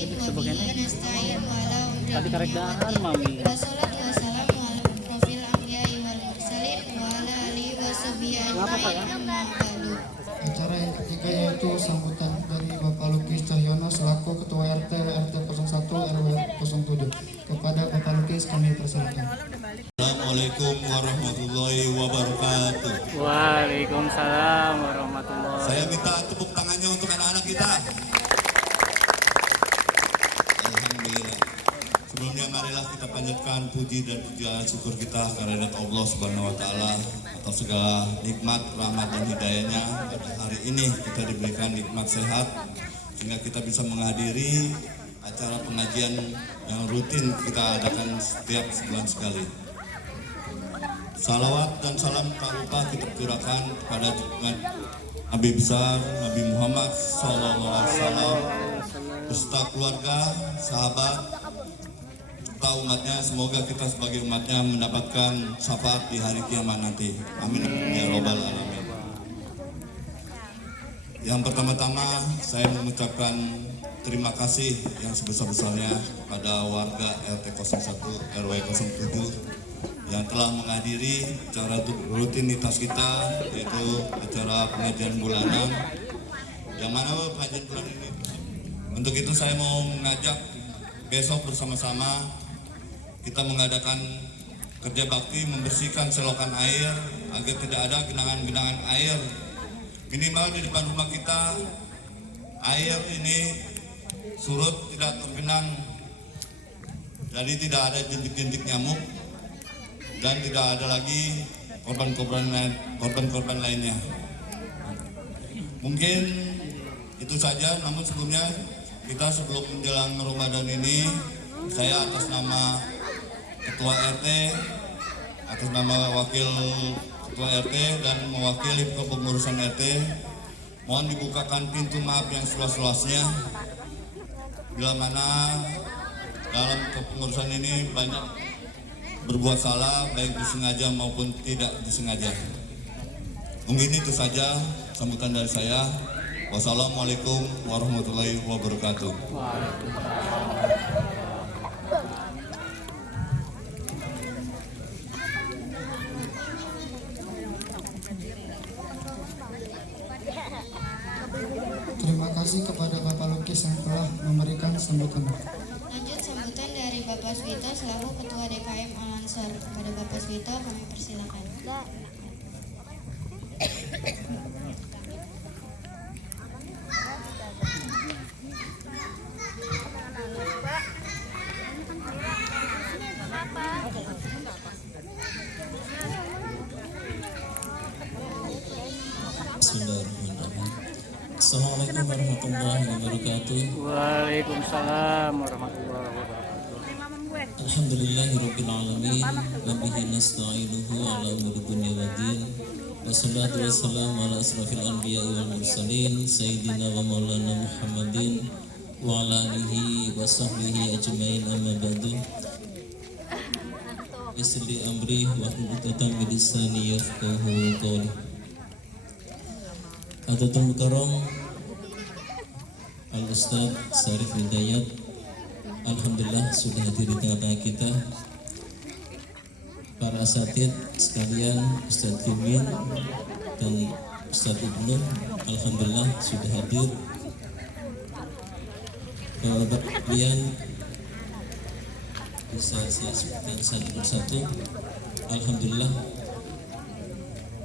nasta'in wa bihi nasta'in wa ala Tadi karekdaan mami. wassalatu wassalamu ala profil anbiya'i wal mursalin wa ala alihi wa sahbihi ajma'in amma ba'du. Acara yang ketiga yaitu sambutan dari Bapak Lukis Cahyono selaku Ketua RT RT 01 RW 07. Kepada Bapak Lukis kami persilakan. Assalamualaikum warahmatullahi wabarakatuh. Waalaikumsalam warahmatullahi. Saya minta tepuk tangannya untuk anak-anak kita. Alhamdulillah. Sebelumnya marilah kita panjatkan puji dan pujian syukur kita kehadirat Allah Subhanahu wa taala atas segala nikmat, rahmat dan hidayahnya. Pada hari ini kita diberikan nikmat sehat sehingga kita bisa menghadiri acara pengajian yang rutin kita adakan setiap sebulan sekali. Salawat dan salam tak lupa kita curahkan kepada junjungan Nabi besar Nabi Muhammad SAW, beserta keluarga, sahabat, serta umatnya. Semoga kita sebagai umatnya mendapatkan syafaat di hari kiamat nanti. Amin ya robbal alamin. Yang pertama-tama saya mengucapkan terima kasih yang sebesar-besarnya pada warga RT 01 RW 07 yang telah menghadiri acara rutinitas kita, yaitu acara pengajian bulanan. Yang mana pengajian bulanan ini? Untuk itu saya mau mengajak besok bersama-sama kita mengadakan kerja bakti membersihkan selokan air agar tidak ada genangan-genangan air. Minimal di depan rumah kita air ini surut tidak tergenang, jadi tidak ada jentik-jentik nyamuk dan tidak ada lagi korban-korban lainnya. Mungkin itu saja, namun sebelumnya kita sebelum menjelang Ramadan ini, saya atas nama Ketua RT, atas nama Wakil Ketua RT dan mewakili kepengurusan RT, mohon dibukakan pintu maaf yang seluas-luasnya bila mana dalam kepengurusan ini banyak berbuat salah, baik disengaja maupun tidak disengaja. Mungkin itu saja sambutan dari saya. Wassalamualaikum warahmatullahi wabarakatuh. Terima kasih kepada Bapak Lukis yang telah memberikan sambutan. Lanjut sambutan dari Bapak Swito selaku Ketua DKM Al-Ansor. Kepada Bapak Swito kami persilakan. Bismillahirrahmanirrahim. Assalamualaikum warahmatullahi wabarakatuh. Waalaikumsalam warahmatullahi wabarakatuh. Alhamdulillahirabbil alamin wa bihi nasta'inuhu ala umuri dunya waddin. Wassalatu wassalamu ala asrofil anbiya'i wal mursalin sayyidina wa maulana Muhammadin wa ala alihi wa sahbihi ajmain amma ba'du. Yasli amri wa hududatan bilisani yafqahu qawli. Hadirin mukarram, Al-Ustaz Syarif Hidayat, alhamdulillah sudah hadir di tengah-tengah kita. Para asatid sekalian, Ustaz Kimin dan Ustaz Ibnu, alhamdulillah sudah hadir. Bapak kalian bisa saya sebutkan satu persatu. Alhamdulillah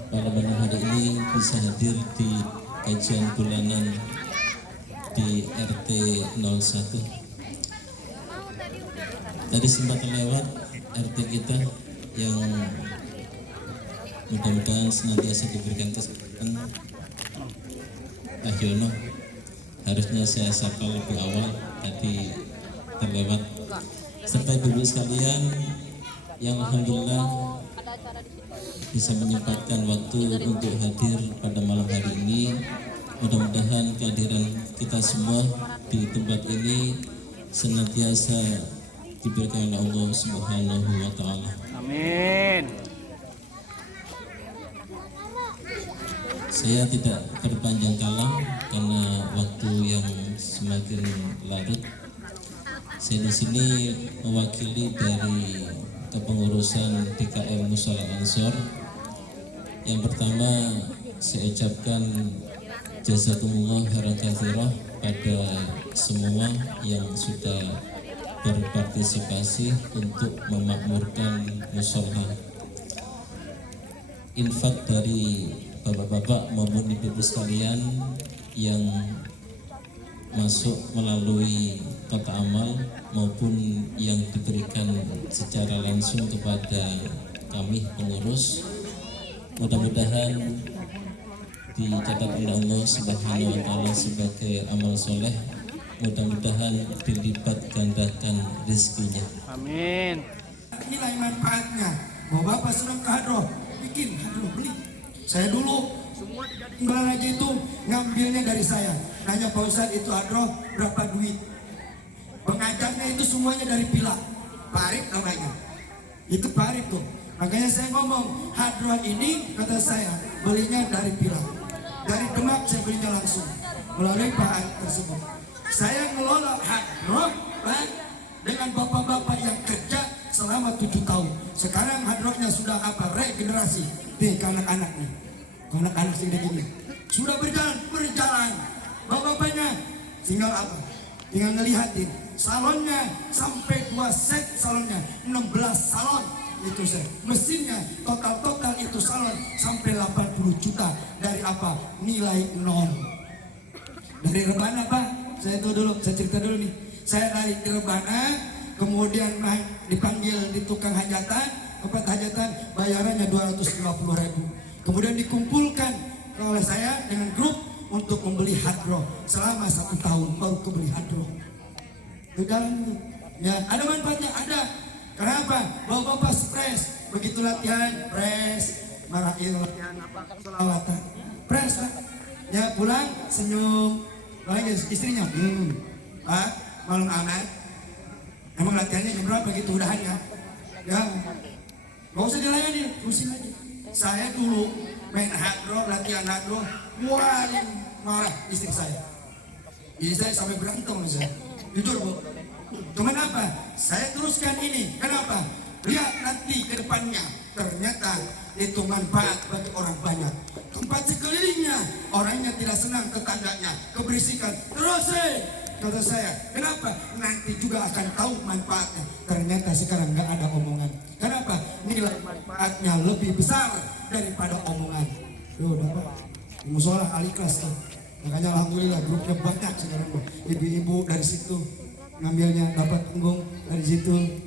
pada malam hari ini bisa hadir di kajian bulanan di RT 01. Tadi sempat lewat RT kita yang mudah-mudahan senantiasa diberikan kesehatan. Pak Yono, harusnya saya sapa lebih awal, tadi terlewat. Serta ibu sekalian yang alhamdulillah bisa menyempatkan waktu untuk hadir pada malam hari ini. Mudah-mudahan kehadiran kita semua di tempat ini senantiasa diberikan oleh Allah Subhanahu wa taala. Amin. Saya tidak berpanjang kalam karena waktu yang semakin larut. Saya di sini mewakili dari kepengurusan DKM Mushola Ansor. Yang pertama saya ucapkan jazakumullah khairan katsirah pada semua yang sudah berpartisipasi untuk memakmurkan mushola. Infak dari bapak-bapak maupun ibu-ibu sekalian yang masuk melalui kotak amal maupun yang diberikan secara langsung kepada kami pengurus, mudah-mudahan dicatat oleh Allah Subhanahu wa taala sebagai amal soleh, mudah-mudahan dilipat gandakan rezekinya. Amin. Nilai manfaatnya bahwa Bapak senang ke hadroh, bikin hadroh, beli. Saya dulu semua bulan aja itu ngambilnya dari saya. Nanya Pak Ustadz itu hadroh berapa duit? Pengajarnya itu semuanya dari Pila, Parit namanya. Itu Parit tuh. Makanya saya ngomong hadroh ini kata saya belinya dari Pila, dari Demak saya belinya langsung melalui Pak tersebut. Saya ngelola hadroh dengan bapak-bapak yang kerja selama 7 tahun. Sekarang hadrohnya sudah apa? Regenerasi. Nih ke anak-anak nih. Ke anak-anak sini gini. Sudah berjalan. Bapak-bapaknya tinggal apa? Tinggal ngelihatin. Salonnya sampai 2 set salonnya. 16 salon itu saya. Mesinnya total itu salon sampai 80 juta. Dari apa? Nilai 0. Dari Rebana Pak. Saya cerita dulu nih. Saya dari Rebana, kemudian dipanggil di tukang hajatan, tempat hajatan bayarannya 250.000. Kemudian dikumpulkan oleh saya dengan grup untuk membeli hadroh selama 1 tahun baru kebeli hadroh. Itu jalan ya, ada manfaatnya, ada. Kenapa? Bapak-bapak stres, begitu latihan, pres, marahin latihan apa, selawatan, pres lah. Ya pulang senyum, lagi istrinya, Pak, malam amat. Emang latihannya jam berapa gitu udahannya? Ya, gak usah dilayani, terusin aja. Saya dulu main hadroh, latihan hadroh, paling marah istri saya. Istri saya sampai berantem saya. Jujur Bu. Cuman apa? Saya teruskan ini. Kenapa? Lihat nanti ke depannya. Ternyata itu manfaat bagi orang banyak. Tempat sekelilingnya orangnya tidak senang, tetangganya keberisikan. Terus kata saya, kenapa? Nanti juga akan tahu manfaatnya. Ternyata sekarang nggak ada omongan. Kenapa? Nilai manfaatnya lebih besar daripada omongan. Tuh, dapat mushola Al-Ikhlas tuh. Makanya alhamdulillah grupnya banyak sekarang. Ibu-ibu dari situ ngambilnya, dapat punggung dari situ,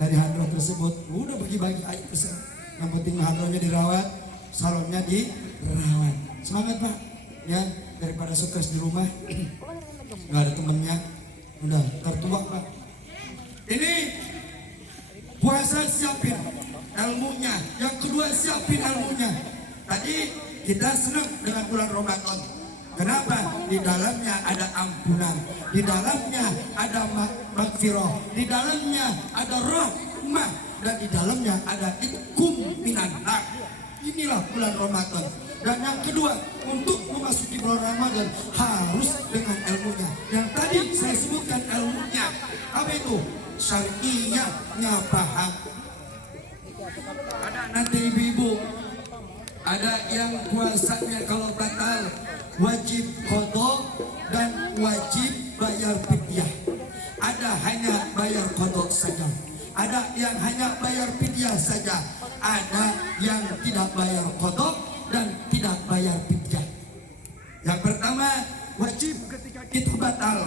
dari hadroh tersebut. Udah bagi-bagi air besar. Yang penting hadrohnya dirawat, salonnya dirawat. Semangat Pak, ya, daripada sukses di rumah. Nggak ada temennya, udah tertua Pak. Ini puasa siapin ilmunya, yang kedua siapin ilmunya. Tadi kita senang dengan bulan Ramadan. Kenapa? Di dalamnya ada ampunan, di dalamnya ada magfirah, di dalamnya ada rahmah, dan di dalamnya ada itkum minan nar. Inilah bulan Ramadan. Dan yang kedua, untuk memasuki bulan Ramadan harus dengan ilmunya. Yang tadi saya sebutkan ilmunya. Apa itu? Syari'iyahnya paham. Ada nanti ibu-ibu, ada yang puasanya kalau batal wajib qadha dan wajib bayar fidyah. Ada hanya bayar qadha saja. Ada yang hanya bayar fidyah saja. Ada yang tidak bayar qadha dan tidak bayar fidyah. Yang pertama, wajib ketika kita batal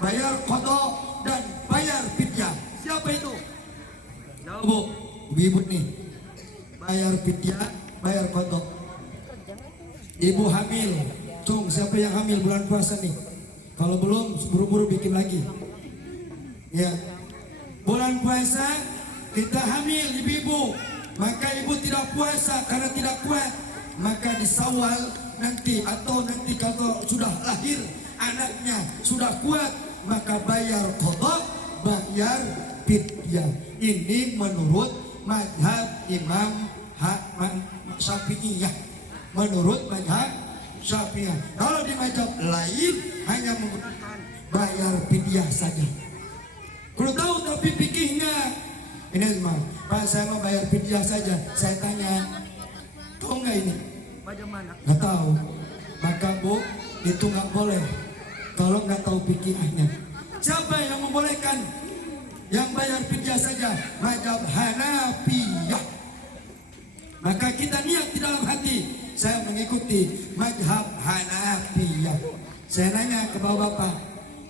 bayar qadha dan bayar fidyah. Siapa itu? Jawab Bu, ibu nih. Bayar fidyah, bayar qadha. Ibu hamil, cung, siapa yang hamil bulan puasa nih? Kalau belum, buru-buru bikin lagi. Ya, bulan puasa kita hamil ibu-ibu, maka ibu tidak puasa karena tidak kuat. Maka di Syawal nanti atau nanti kalau sudah lahir anaknya sudah kuat, maka bayar qadha, bayar fidyah. Ini menurut mazhab Imam Syafi'iyah. Menurut mazhab Syafi'iyah. Kalau di mazhab lain hanya menggunakan bayar fidyah saja. Kudu tahu tapi pikirnya. Ini semua, Pak saya mau bayar fidyah saja. Saya tanya, tahu nggak ini? Bagaimana? Nggak tahu. Maka Bu, itu nggak boleh. Kalau nggak tahu fikihnya. Siapa yang membolehkan? Yang bayar fidyah saja, mazhab Hanafiyah. Maka kita niat di dalam hati, saya mengikuti mazhab Hanafiyah. Saya nanya ke bapak-bapak,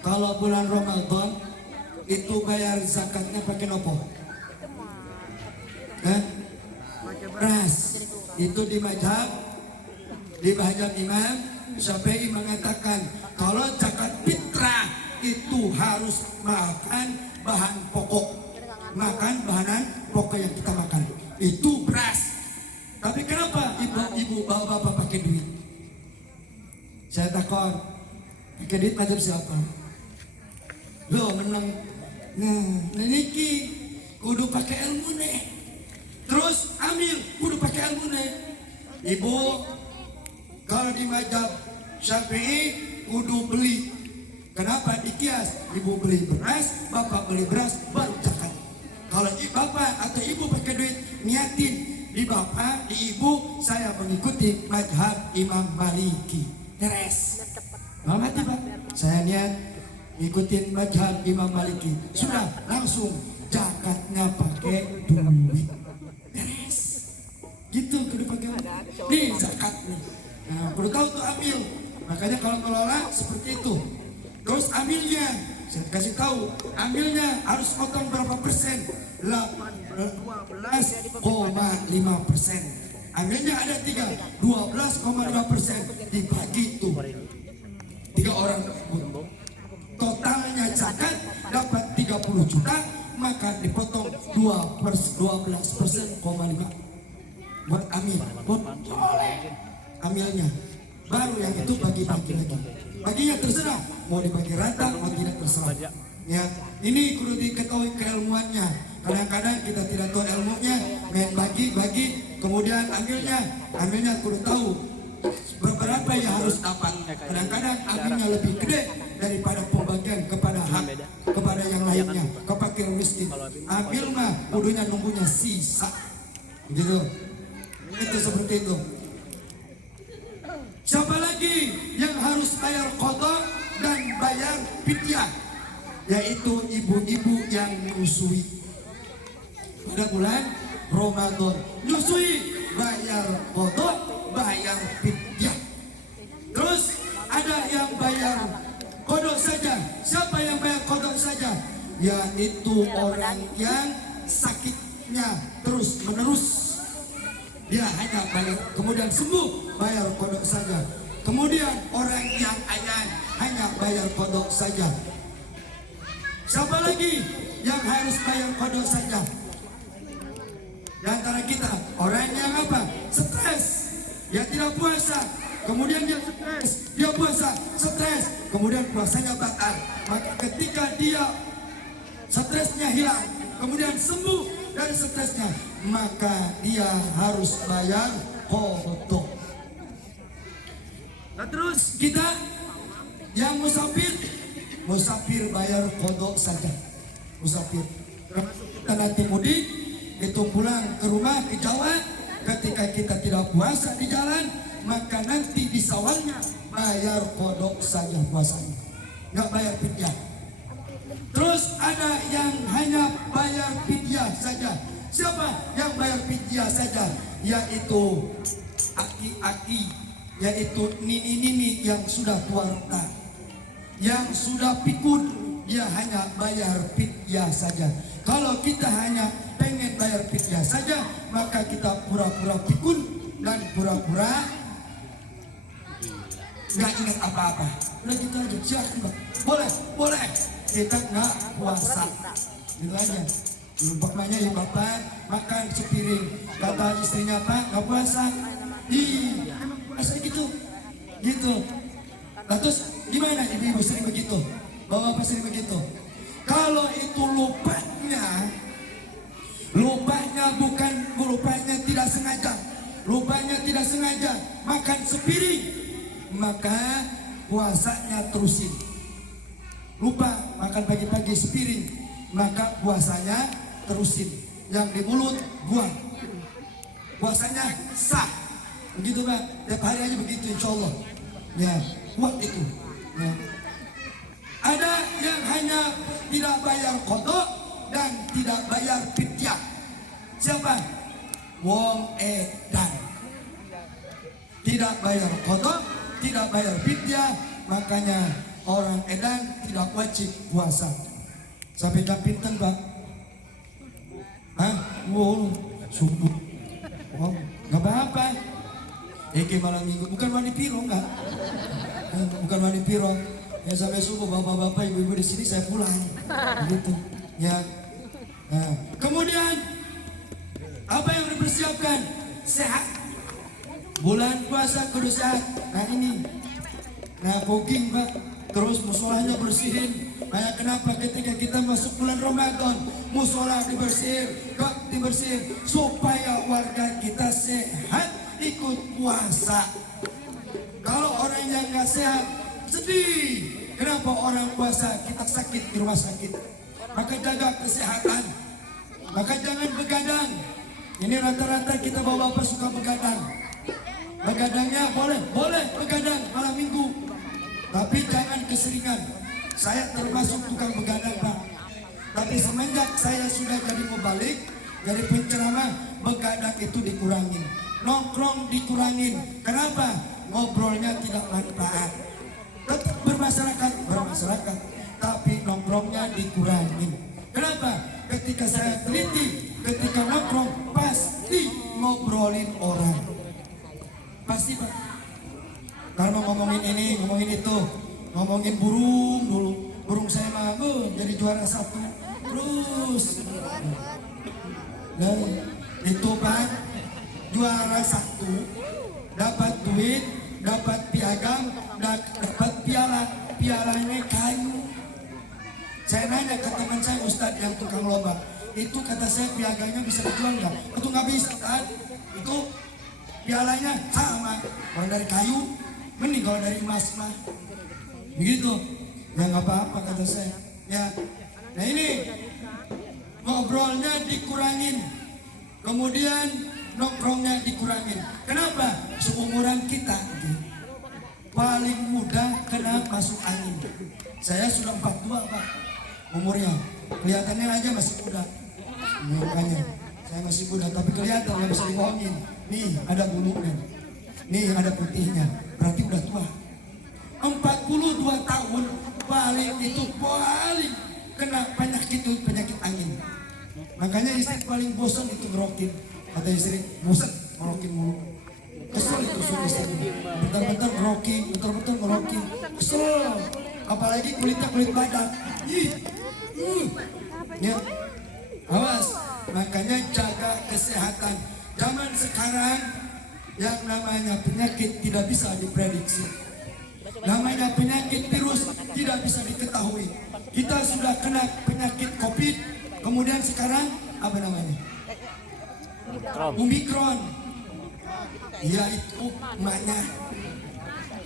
kalau bulan Ramadan itu bayar zakatnya pakai nopo? Beras. Itu di mazhab Imam Syafi'i mengatakan kalau zakat fitrah itu harus makan bahan pokok, bahan pokok yang kita makan itu beras. Tapi kenapa ibu bapak pakai duit? Saya takut pakai duit macam siapa? Lo menang. Nah, niki kudu pakai ilmu nih. Terus ambil kudu pakai ilmu nih. Ibu kalau di mazhab Syafi'i kudu beli. Kenapa dikias? Ibu beli beras, bapak beli beras, baru zakat. Kalau bapak atau ibu pakai duit, niatin di bapak, di ibu, saya mengikuti mazhab Imam Maliki. Beres. Mati Pak. Saya niat ngikutin mazhab Imam Maliki. Sudah langsung zakatnya pakai duit. Beres. Gitu kudu pakai. Nih zakat nih. Nah, perlu tahu tuh ambil. Makanya kalau ngelola seperti itu. Terus ambilnya, saya kasih tahu, ambilnya harus potong berapa persen? 12,5%. Ambilnya ada 12,5% dibagi itu 3 orang. Totalnya zakat dapat 30 juta, maka dipotong 12%,5 buat amil. Amilnya. Baru yang itu bagi-bagi lagi. Baginya terserah, mau dibagi rata, mau tidak terserah. Ya, ini kudu diketahui keilmuannya. Kadang-kadang kita tidak tahu ilmunya, main bagi-bagi, kemudian ambilnya kudu tahu beberapa yang harus dapat. Kadang-kadang ambilnya lebih gede daripada pembagian kepada hak, kepada yang lainnya, ke fakir miskin. Ambil mah kudunya nunggunya sisa, gitu. Itu seperti itu. Siapa lagi yang harus bayar qadha dan bayar fidyah? Yaitu ibu-ibu yang menyusui pada bulan Ramadan. Menyusui, bayar qadha, bayar fidyah. Terus ada yang bayar qadha saja. Siapa yang bayar qadha saja? Yaitu orang yang sakitnya terus menerus. Dia hanya bayar, kemudian sembuh, bayar kodok saja. Kemudian orang yang ayan hanya bayar kodok saja. Siapa lagi yang harus bayar kodok saja? Di antara kita, orang yang apa? Stres, dia tidak puasa. Kemudian dia stres, dia puasa, stres. Kemudian puasanya batal. Maka ketika dia stresnya hilang, kemudian sembuh dari stresnya, maka dia harus bayar kodok. Nah terus kita yang musafir bayar kodok saja. Musafir, termasuk kita nanti mudik, itu pulang ke rumah ke Jawa, ketika kita tidak puasa di jalan, maka nanti di sawalnya bayar kodok saja puasanya, nggak bayar fidyah. Terus ada yang hanya bayar fidyah saja. Siapa yang bayar fidyah saja? Yaitu aki-aki, yaitu nini-nini yang sudah tua renta, yang sudah pikun, dia hanya bayar fidyah saja. Kalau kita hanya pengen bayar fidyah saja, maka kita pura-pura pikun dan pura-pura nggak ingat apa-apa. Udah gitu aja, silakan Pak. Boleh. Kita nggak puasa, gitu aja. Umpamanya ya bapak makan sepiring, kata istrinya Pak nggak puasa, emang puasa gitu. Nah, terus gimana ibu-ibu sering begitu, bapak sering begitu? Kalau itu lupanya tidak sengaja makan sepiring, maka puasanya terusin. Lupa makan pagi-pagi sepiring, maka puasanya terusin. Yang di mulut buang. Puasanya sah. Begitu Pak, tiap hari aja begitu insya Allah. Ya, kuat itu. Ya. Ada yang hanya tidak bayar qada dan tidak bayar fidyah. Siapa? Wong edan. Tidak bayar qada, tidak bayar fidyah, makanya orang edan tidak wajib puasa. Sampai jam pinten Pak? Hah? Wow, subuh. Oh, nggak apa-apa. Iki malam minggu, bukan mandi piro enggak? Bukan mandi piro. Ya sampai subuh bapak-bapak, ibu-ibu di sini saya pulang. Begitu. Ya. Nah, kemudian apa yang dipersiapkan? Sehat. Bulan puasa kudu sehat. Nah ini. Nah cooking Pak. Terus musolahnya bersihin. Nah kenapa ketika kita masuk bulan Ramadan musola dibersihin, kok dibersihin supaya warga kita sehat ikut puasa. Kalau orang yang nggak sehat sedih. Kenapa orang puasa kita sakit di rumah sakit? Maka jaga kesehatan. Maka jangan begadang. Ini rata-rata kita bapak-bapak suka begadang. Begadangnya boleh begadang malam minggu. Tapi jangan keseringan. Saya termasuk tukang begadang Pak. Tapi semenjak saya sudah jadi mubalik, jadi penceramah, begadang itu dikurangin. Nongkrong dikurangin. Kenapa? Ngobrolnya tidak manfaat. Tetap bermasyarakat, tapi nongkrongnya dikurangin. Kenapa? Ketika saya teliti, ketika nongkrong pasti ngobrolin orang. Pasti Pak. Karena ngomongin ini, ngomongin itu, ngomongin burung dulu. Burung saya mah jadi juara 1 terus. Nah, itu Pak, juara 1 dapat duit, dapat piagam, dapat pialanya kayu. Saya nanya ke teman saya Ustadz yang tukang lomba, itu kata saya piaganya bisa dijual nggak? Itu nggak bisa kan? Itu pialanya sama, kalau dari kayu, mending kalau dari emas mah. Begitu, ya nggak apa-apa kata saya. Ya, nah ini ngobrolnya dikurangin, kemudian nongkrongnya dikurangin. Kenapa? Seumuran kita paling mudah kena masuk angin. Saya sudah 42 Pak umurnya, kelihatannya aja masih muda. Makanya saya masih muda, tapi kelihatan nggak bisa dibohongin. Nih ada bulunya, nih ada putihnya, berarti udah tua. 42 tahun paling kena penyakit angin. Makanya istri paling bosan itu ngerokin. Kata istri, bosan ngerokin mulu. Kesel itu suami istri. Bentar-bentar ngerokin, bentar-bentar ngerokin. Kesel. Apalagi kulitnya kulit badak. Ya. Awas. Makanya jaga kesehatan. Zaman sekarang yang namanya penyakit tidak bisa diprediksi. Namanya penyakit virus tidak bisa diketahui. Kita sudah kena penyakit COVID, kemudian sekarang apa namanya? Omikron. Ya itu maknya.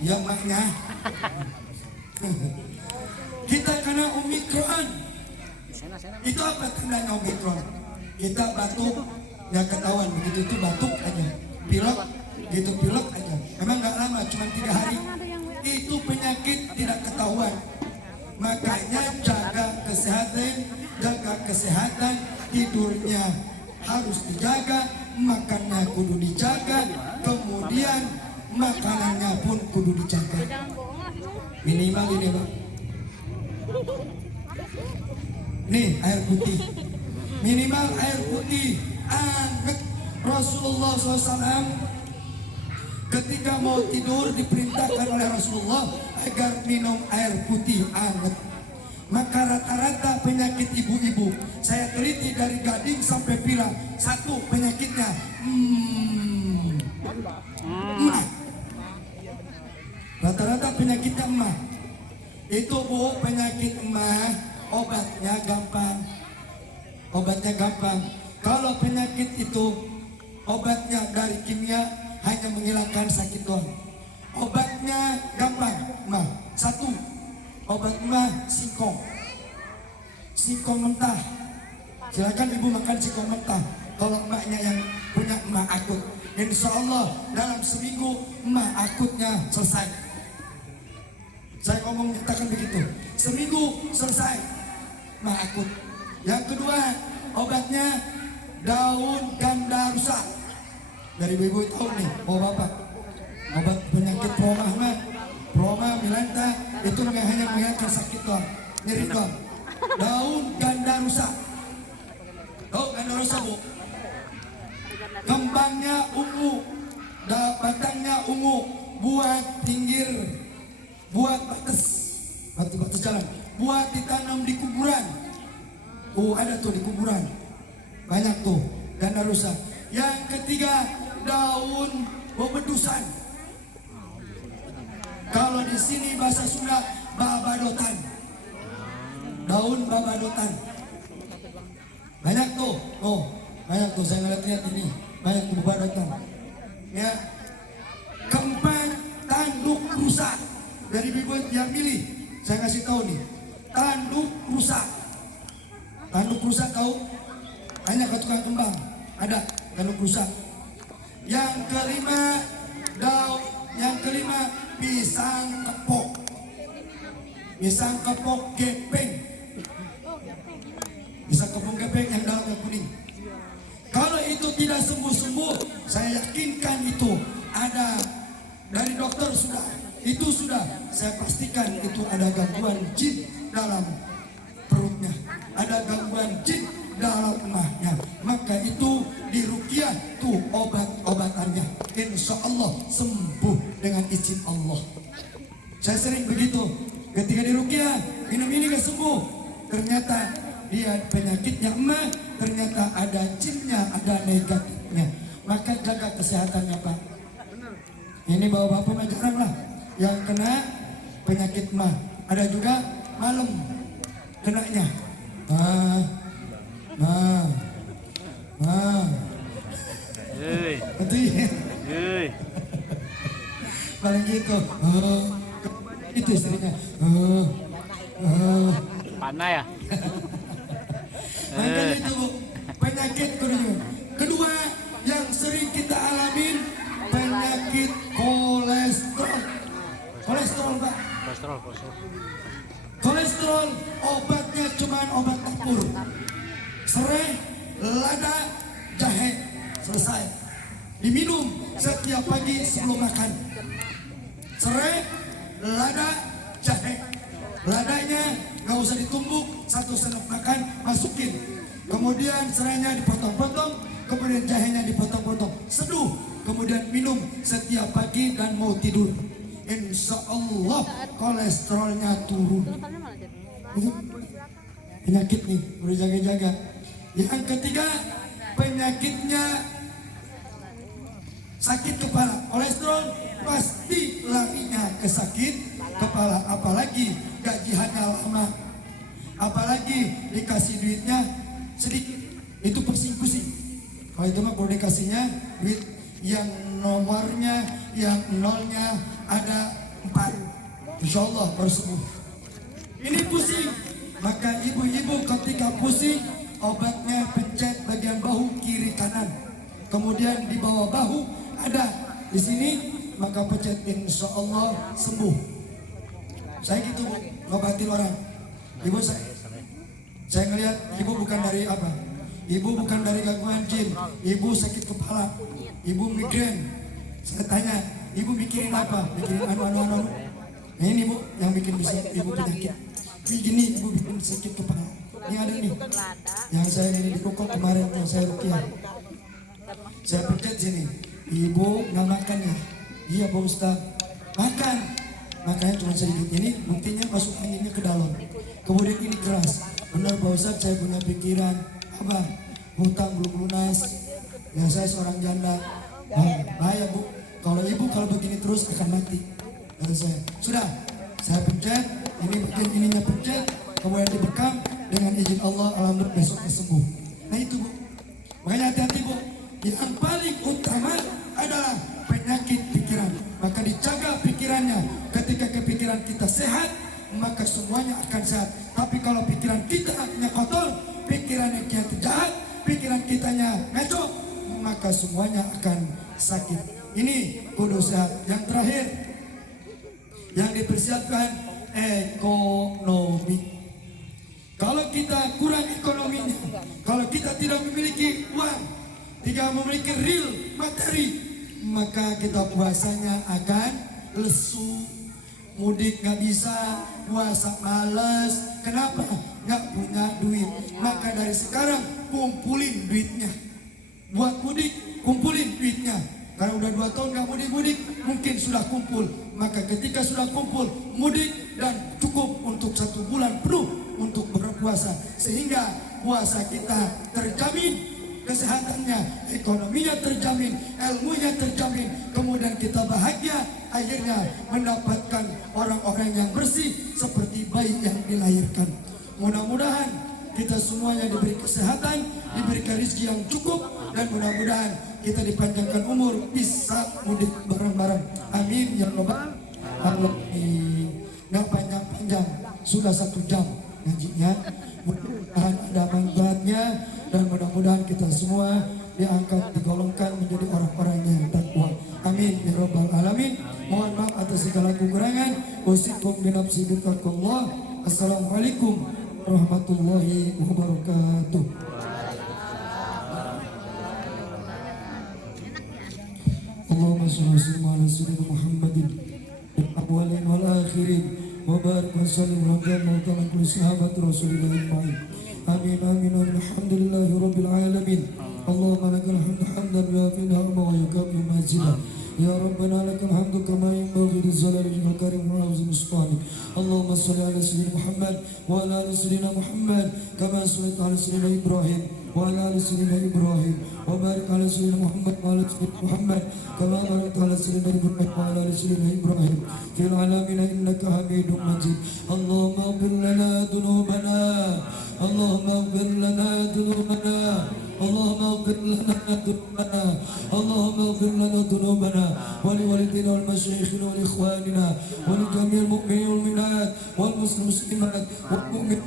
Ya maknya. Kita kena Omikron. Itu apa tandanya Omikron? Kita batuk, ya ketahuan begitu itu batuk aja. Pilek, gitu pilek aja. Emang nggak lama, cuma 3 hari. Itu penyakit tidak ketahuan. Makanya jaga kesehatan, tidurnya harus dijaga, makannya kudu dijaga, kemudian makanannya pun kudu dijaga. Minimal ini Pak. Nih air putih. Minimal air putih anget. Rasulullah SAW ketika mau tidur diperintahkan oleh Rasulullah agar minum air putih anget. Maka rata-rata penyakit ibu-ibu, saya teliti dari gading sampai pila, satu penyakitnya emah. Rata-rata penyakitnya emah. Itu Bu, penyakit emah obatnya gampang. Kalau penyakit itu obatnya dari kimia hanya menghilangkan sakit doang. Obatnya gampang, mah. 1. Obat mah singkong. singkong mentah. Silakan ibu makan singkong mentah. Kalau emaknya yang punya emak akut, insya Allah dalam seminggu emak akutnya selesai. Saya ngomong nyatakan begitu, seminggu selesai emak akut. Yang kedua, obatnya daun ganda rusak. Dari ibu tahu nih, oh bapak, obat penyakit proma milenta itu hanya menghilangkan sakit doang, nyeri doang. Daun ganda rusak. Daun ganda rusak bu. Kembangnya ungu, batangnya ungu, buat pinggir, buat batas jalan, buat ditanam di kuburan. Ada tuh di kuburan, banyak tuh ganda rusak. Yang ketiga, daun bebedusan. Kalau di sini bahasa Sunda babadotan. Daun babadotan. Banyak tuh. Banyak tuh saya lihat ini. Banyak tuh babadotan. Ya. Keempat, tanduk rusak. Dari bibit yang milih, saya kasih tahu nih. Tanduk rusak. Tanduk rusak tahu? Hanya ke tukang kembang. Ada tanduk rusak. Yang kelima pisang kepok. Pisang kepok gepeng. Pisang kepok gepeng yang dalamnya kuning. Kalau itu tidak sembuh-sembuh, saya yakinkan itu ada dari dokter sudah. Itu sudah saya pastikan itu ada gangguan jin dalam perutnya. Ada gangguan jin dalam emahnya. Maka itu diruqyah tuh obat-obatannya. Insya Allah sembuh dengan izin Allah. Saya sering begitu. Ketika diruqyah, minum ini gak sembuh. Ternyata dia penyakitnya emah, ternyata ada jinnya, ada negatifnya. Maka jaga kesehatannya Pak. Ini bapak-bapak mah jarang lah yang kena penyakit emah. Ada juga malam kenanya. Paling gitu. Itu istrinya. Panah ya? Makanya itu Bu, penyakit kedua yang sering kita alamin penyakit kolesterol. Kolesterol Pak. Kolesterol obatnya cuma obat tempur. Serai, lada, jahe, selesai. Diminum setiap pagi sebelum makan. Serai, lada, jahe. Ladanya gak usah ditumbuk, 1 sendok makan masukin. Kemudian serainya dipotong-potong, kemudian jahenya dipotong-potong. Seduh, kemudian minum setiap pagi dan mau tidur. Insya Allah kolesterolnya turun. Penyakit nih, harus jaga-jaga. Yang ketiga, penyakitnya sakit kepala. Kolesterol pasti larinya ke sakit kepala. Apalagi gajiannya lama, apalagi dikasih duitnya sedikit, itu pusing-pusing. Kalau itu mah kalau dikasihnya duit yang nomornya, yang nolnya ada 4, insya Allah baru sembuh. Ini pusing, maka ibu-ibu ketika pusing, obatnya pencet bagian bahu kiri kanan, kemudian di bawah bahu ada di sini, maka pencet, insya Allah sembuh. Saya gitu Bu, ngobatin orang. Ibu saya ngelihat ibu bukan dari apa? Ibu bukan dari gangguan jin. Ibu sakit kepala. Ibu migrain. Saya tanya, ibu mikirin apa? Mikirin anu. Nah ini Bu, yang bikin bisa ibu penyakit. Begini ibu bikin sakit kepala. Ini ada nih. Yang saya ini di kokok kemarin yang saya ruqyah. Saya pencet sini. Ibu nggak makan ya? Iya Pak Ustaz. Makan. Makanya cuma sedikit. Ini buktinya masuk anginnya ke dalam. Kemudian ini keras. Benar Pak Ustaz, saya punya pikiran, Abah, hutang belum lunas. Ya saya seorang janda. Bahaya Bu. Kalau ibu kalau begini terus akan mati. Kata saya. Sudah, saya pencet. Ini bagian ininya pencet. Kemudian dibekam. Dengan izin Allah, alhamdulillah besoknya sembuh. Nah itu Bu. Makanya hati-hati Bu. Yang paling utama adalah penyakit pikiran. Maka dijaga pikirannya. Ketika kepikiran kita sehat, maka semuanya akan sehat. Tapi kalau pikiran kita kotor, pikiran kita jahat, pikiran kitanya ngaco, maka semuanya akan sakit. Ini kudu sehat. Yang terakhir yang dipersiapkan ekonomi. Kalau kita kurang ekonominya, kalau kita tidak memiliki uang, tidak memiliki real materi, maka kita puasanya akan lesu. Mudik nggak bisa, puasa males. Kenapa? Nggak punya duit. Maka dari sekarang kumpulin duitnya. Buat mudik, kumpulin duitnya. Karena udah 2 tahun nggak mudik-mudik, mungkin sudah kumpul. Maka ketika sudah kumpul, mudik dan cukup untuk 1 bulan penuh untuk berpuasa. Sehingga puasa kita terjamin, kesehatannya, ekonominya terjamin, ilmunya terjamin, kemudian kita bahagia, akhirnya mendapatkan orang-orang yang bersih seperti bayi yang dilahirkan. Mudah-mudahan kita semuanya diberi kesehatan, diberikan rezeki yang cukup, dan mudah-mudahan kita dipanjangkan umur, bisa mudik bareng-bareng. Amin ya rabbal alamin. Nggak panjang-panjang, sudah 1 jam ngajinya. Mudah-mudahan ada manfaatnya, dan mudah-mudahan kita semua diangkat, digolongkan menjadi orang-orang yang takwa. Amin ya rabbal alamin. Mohon maaf atas segala kekurangan. Usikum binafsi bittaqwallah. Assalamualaikum warahmatullahi wabarakatuh. Allahumma shalli ala sayyidina Muhammadin fil awwalin wal akhirin wa barik wa sallim wa ala kulli sahabat Rasulillah ajma'in. Amin amin amin. Alhamdulillahi rabbil alamin. Allahumma lakal hamdu hamdan yuwafi ni'amahu wa yukafi mazidah. Ya Rabbana lakal hamdu kama yanbaghi lijalali wajhikal karim wa 'azimi sultanik. Allahumma shalli ala sayyidina Muhammad wa ala ali sayyidina Muhammad kama shallaita ala sayyidina Ibrahim wa ala ali sayyidina Ibrahim wa barik ala sayyidina Muhammad wa ala sayyidina Muhammad kama barakta ala sayyidina Ibrahim wa ala ali sayyidina Ibrahim fil alamin innaka Hamidum Majid. Allahumma ighfir lana dhunubana, Allahumma ighfir lana dhunubana, Allahumma ighfir lana dhunubana, Allahumma ighfir lana dhunubana wa li walidina wal masyayikhina wal ikhwanina wa li jami'il mu'minina wal mu'minat wal muslimat wal mu'minat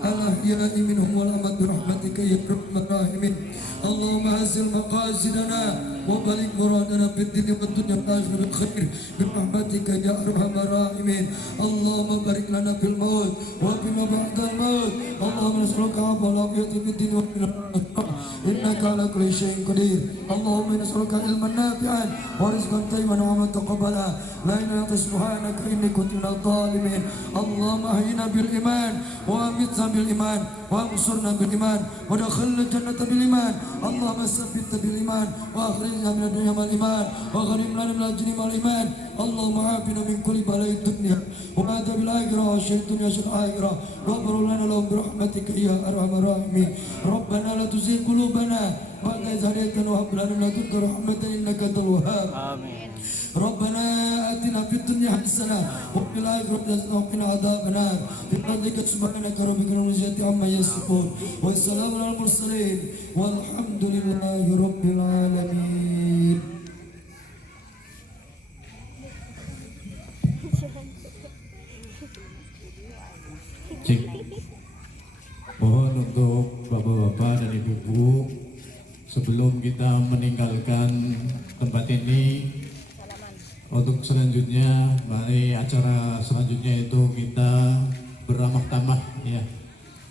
al-ahya'i minhum wal amwat bi rahmatika ya arhamar rahimin. Allahumma hasil maqasidana wa balik muradana fid dunya wad dunya wal akhirati khair bi rahmatika ya arhamar rahimin. Allahumma barik lana fil maut wa bima ba'dal maut. Allahumma nas'aluka wal afiyata fid dunya wal akhirah innaka ala kulli syai'in qadir. Allahumma nas'aluka ilman nafi'an wa rizqan tayyiban wa amalan taqabbala. La ilaha illa subhanaka inni kuntu minadh dhalimin. Allahumma ahyina bil iman wa amitna bil iman wa ansurna bil iman wa dakhilna jannata bil iman. Allahumma sabbitna bil iman wa akhrijna min ad-dunya mal iman wa ghanimna min al-ajri mal iman. Allahumma afina min kulli bala'i dunya wa adhabil akhirah wa syarri dunya wa syarri akhirah wa ghfir lana lahum bi rahmatika ya arhamar rahimin. Rabbana la tuzigh qulubana ba'da idh hadaytana wa hab lana min ladunka rahmatan innaka antal wahhab. Amin. ربنا آتنا في الدنيا حسنة وفي الآخرة حسنة وقنا عذاب النار بفضلك سبحانك ربك رب العزة عما يصفون والسلام على المرسلين والحمد لله رب العالمين. Cik. Mohon untuk bapak-bapak dan ibu-ibu sebelum kita meninggalkan tempat ini, untuk selanjutnya, mari acara selanjutnya itu kita beramah tamah ya,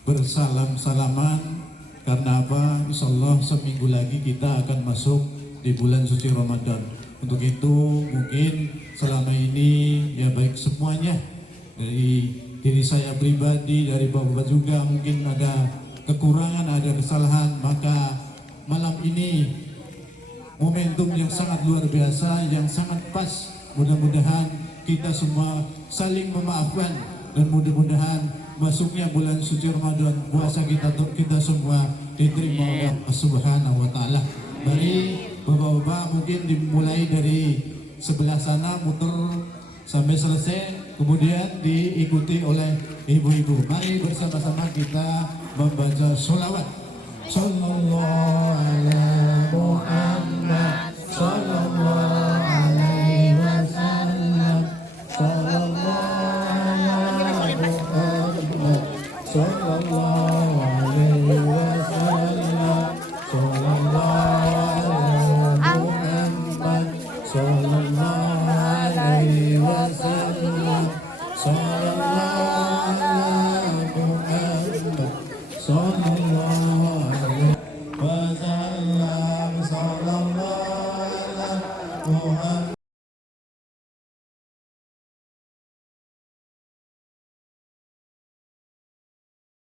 bersalam-salaman. Karena apa? Insyaallah seminggu lagi kita akan masuk di bulan suci Ramadan. Untuk itu mungkin selama ini ya baik semuanya, dari diri saya pribadi, dari bapak-bapak juga mungkin ada kekurangan, ada kesalahan, maka malam ini momentum yang sangat luar biasa, yang sangat pas. Mudah-mudahan kita semua saling memaafkan, dan mudah-mudahan masuknya bulan suci Ramadan, puasa kita semua diterima oleh Allah Subhanahu wa taala. Mari bapak-bapak mungkin dimulai dari sebelah sana muter sampai selesai, kemudian diikuti oleh ibu-ibu. Mari bersama-sama kita membaca sholawat. Sallallahu alaihi wa sallam.